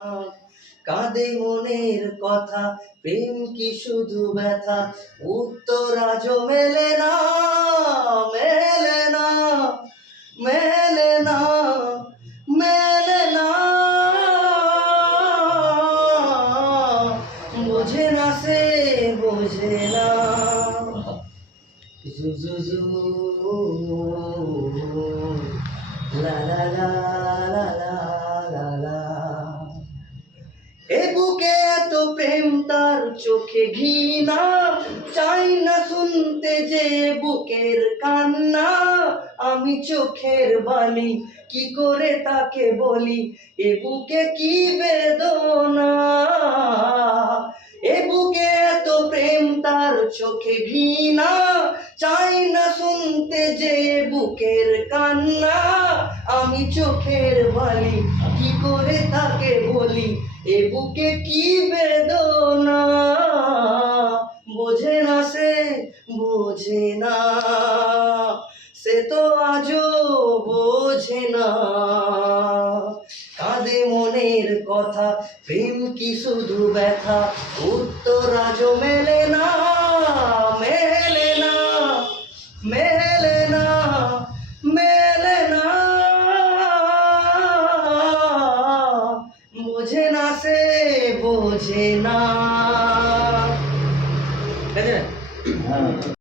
কাঁদে মনের কথা, প্রেম কি শুধু ব্যথা, উত্তর আজও মেলে না, মেলে না, মেলে না, মেলে না। বোঝে না সে, বোঝে না। জু লা লা লা লা লা লা লা। এ বুকে এত প্রেম তার চোখে ঘৃণা, চাই না শুনতে যে বুকের কান্না। আমি চোখের বালি কি করে তাকে বলি, এ বুকে কি বেদনা। এ বুকে এত প্রেম তার চোখে ঘৃণা, চাই না শুনতে যে বুকের কান্না। আমি চোখের বালি কি করে তাকে বলি, এ বুকে কি বেদনা। বোঝে না সে, বোঝে না, সে তো আজও বোঝে না। কাঁদে মনের কথা, প্রেম কি শুধু ব্যথা, উত্তর আজও মেলে না, মেলে না, মেলে না, মেলে না। বোঝে না সে, বোঝে না।